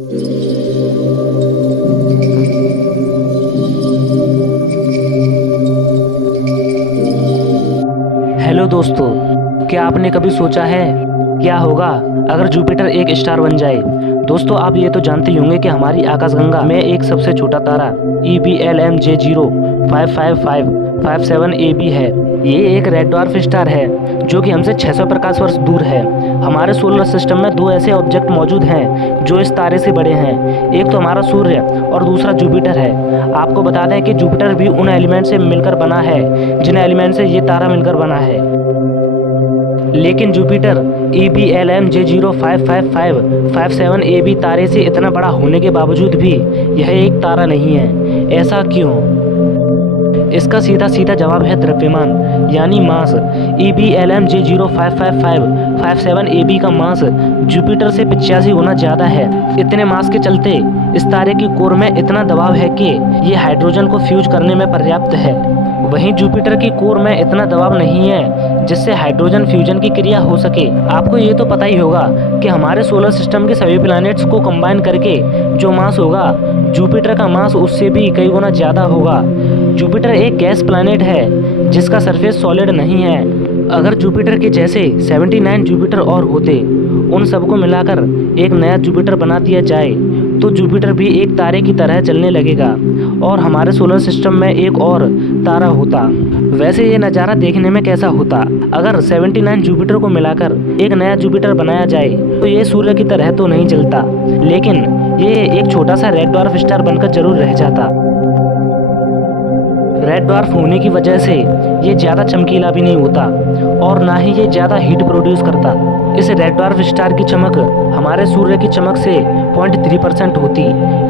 Hello दोस्तों, क्या आपने कभी सोचा है क्या होगा अगर जुपिटर एक स्टार बन जाए। दोस्तों, आप ये तो जानते ही होंगे कि हमारी आकाशगंगा में एक सबसे छोटा तारा EBLMJ055557AB है। ये एक रेड डॉर्फ स्टार है जो कि हमसे 600 प्रकाश वर्ष दूर है। हमारे सोलर सिस्टम में दो ऐसे ऑब्जेक्ट मौजूद हैं जो इस तारे से बड़े हैं। एक तो हमारा सूर्य और दूसरा जुपिटर है। आपको बता दें कि जुपिटर भी उन एलिमेंट से मिलकर बना है जिन एलिमेंट से ये तारा मिलकर बना है। लेकिन जुपिटर EBLMJ055557AB तारे से इतना बड़ा होने के बावजूद भी यह एक तारा नहीं है। ऐसा क्यों? इसका सीधा सीधा जवाब है द्रव्यमान, यानी मास। EBLMJ055557AB का मास जुपिटर से 85 गुना ज़्यादा है। इतने मास के चलते इस तारे की कोर में इतना दबाव है कि ये हाइड्रोजन को फ्यूज करने में पर्याप्त है। वहीं जुपिटर की कोर में इतना दबाव नहीं है जिससे हाइड्रोजन फ्यूजन की क्रिया हो सके। आपको ये तो पता ही होगा कि हमारे सोलर सिस्टम के सभी प्लैनेट्स को कंबाइन करके जो मास होगा, जुपिटर का मास उससे भी कई गुना ज़्यादा होगा। जुपिटर एक गैस प्लैनेट है जिसका सरफेस सॉलिड नहीं है। अगर जुपिटर के जैसे 79 जुपिटर और होते, उन सबको मिलाकर एक नया जुपिटर बना दिया जाए तो जुपिटर भी एक तारे की तरह चलने लगेगा और हमारे सोलर सिस्टम में एक और तारा होता। वैसे ये नज़ारा देखने में कैसा होता? अगर 79 जुपिटर को मिलाकर एक नया जुपिटर बनाया जाए तो ये सूर्य की तरह तो नहीं जलता, लेकिन ये एक छोटा सा रेड डॉर्फ स्टार बनकर जरूर रह जाता। रेड डॉर्फ होने की वजह से ये ज़्यादा चमकीला भी नहीं होता और ना ही ये ज़्यादा हीट प्रोड्यूस करता। इस रेड डॉर्फ स्टार की चमक हमारे सूर्य की चमक से 0.3% होती।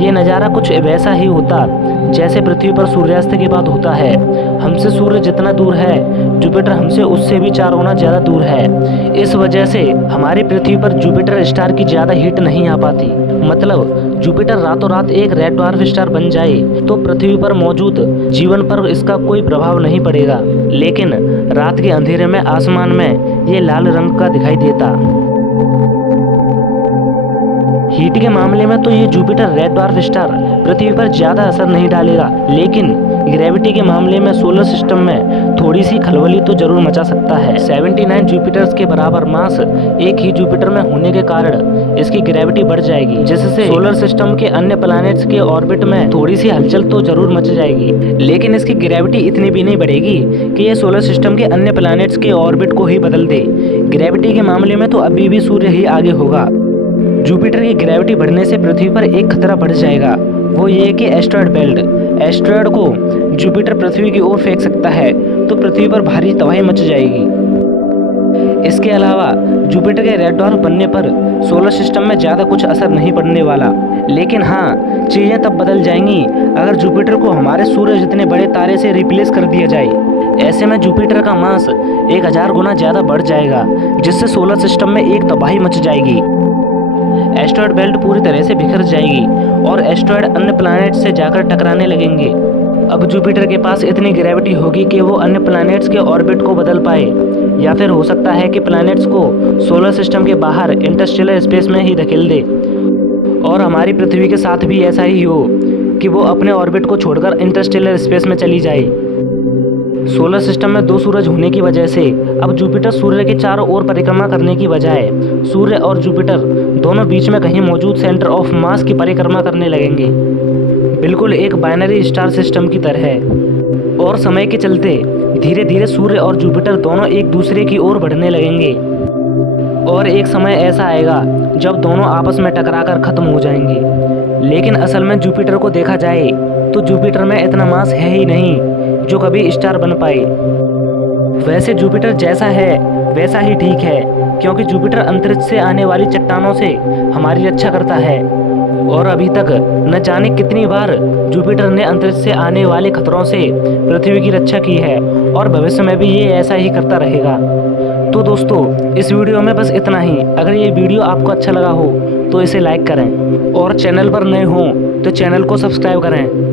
ये नज़ारा कुछ वैसा ही होता जैसे पृथ्वी पर सूर्यास्त के बाद होता है। हमसे सूर्य जितना दूर है, जुपिटर हमसे उससे भी 4 गुना ज़्यादा दूर है। इस वजह से हमारी पृथ्वी पर जुपिटर स्टार की ज़्यादा हीट नहीं आ पाती। मतलब जुपिटर रातों रात एक रेड डॉर्फ स्टार बन जाए तो पृथ्वी पर मौजूद जीवन पर इसका कोई प्रभाव नहीं पड़ेगा, लेकिन रात के अंधेरे में आसमान में ये लाल रंग का दिखाई देता। हीट के मामले में तो ये जुपिटर रेड डॉर्फ स्टार पृथ्वी पर ज़्यादा असर नहीं डालेगा, लेकिन ग्रेविटी के मामले में सोलर सिस्टम में थोड़ी सी खलबली तो जरूर मचा सकता है। 79 जुपिटर्स के बराबर मास एक ही जुपिटर में होने के कारण इसकी ग्रेविटी बढ़ जाएगी, जिससे सोलर सिस्टम के अन्य प्लैनेट्स के ऑर्बिट में थोड़ी सी हलचल तो जरूर मच जाएगी। लेकिन इसकी ग्रेविटी इतनी भी नहीं बढ़ेगी कि ये सोलर सिस्टम के अन्य प्लैनेट्स के ऑर्बिट को ही बदल दे। ग्रेविटी के मामले में तो अभी भी सूर्य ही आगे होगा। जुपिटर की ग्रेविटी बढ़ने से पृथ्वी पर एक खतरा बढ़ जाएगा, वो ये कि एस्टेरॉयड बेल्ट। एस्टेरॉयड को जुपिटर पृथ्वी की ओर फेंक सकता है तो पृथ्वी पर भारी तबाही मच जाएगी। इसके अलावा जुपिटर के रेड डॉर्फ बनने पर सोलर सिस्टम में ज़्यादा कुछ असर नहीं पड़ने वाला। लेकिन हाँ, चीज़ें तब बदल जाएंगी अगर जुपिटर को हमारे सूर्य जितने बड़े तारे से रिप्लेस कर दिया जाए। ऐसे में जुपिटर का मास 1000 गुना ज़्यादा बढ़ जाएगा, जिससे सोलर सिस्टम में एक तबाही मच जाएगी। एस्टेरॉयड बेल्ट पूरी तरह से बिखर जाएगी और एस्टेरॉयड अन्य प्लैनेट से जाकर टकराने लगेंगे। अब जुपिटर के पास इतनी ग्रेविटी होगी कि वो अन्य प्लैनेट्स के ऑर्बिट को बदल पाए, या फिर हो सकता है कि प्लैनेट्स को सोलर सिस्टम के बाहर इंटरस्टेलर स्पेस में ही धकेल दे। और हमारी पृथ्वी के साथ भी ऐसा ही हो कि वो अपने ऑर्बिट को छोड़कर इंटरस्टेलर स्पेस में चली जाए। सोलर सिस्टम में 2 सूरज होने की वजह से अब जुपिटर सूर्य के चारों ओर परिक्रमा करने की बजाय सूर्य और जुपिटर दोनों बीच में कहीं मौजूद सेंटर ऑफ मास की परिक्रमा करने लगेंगे, बिल्कुल एक बाइनरी स्टार सिस्टम की तरह। और समय के चलते धीरे धीरे सूर्य और जुपिटर दोनों एक दूसरे की ओर बढ़ने लगेंगे और एक समय ऐसा आएगा जब दोनों आपस में टकराकर खत्म हो जाएंगे। लेकिन असल में जुपिटर को देखा जाए तो जुपिटर में इतना मास है ही नहीं जो कभी स्टार बन पाए। वैसे जुपिटर जैसा है वैसा ही ठीक है, क्योंकि जुपिटर अंतरिक्ष से आने वाली चट्टानों से हमारी रक्षा करता है और अभी तक न जाने कितनी बार जुपिटर ने अंतरिक्ष से आने वाले खतरों से पृथ्वी की रक्षा की है और भविष्य में भी ये ऐसा ही करता रहेगा। तो दोस्तों, इस वीडियो में बस इतना ही। अगर ये वीडियो आपको अच्छा लगा हो तो इसे लाइक करें और चैनल पर नए हों तो चैनल को सब्सक्राइब करें।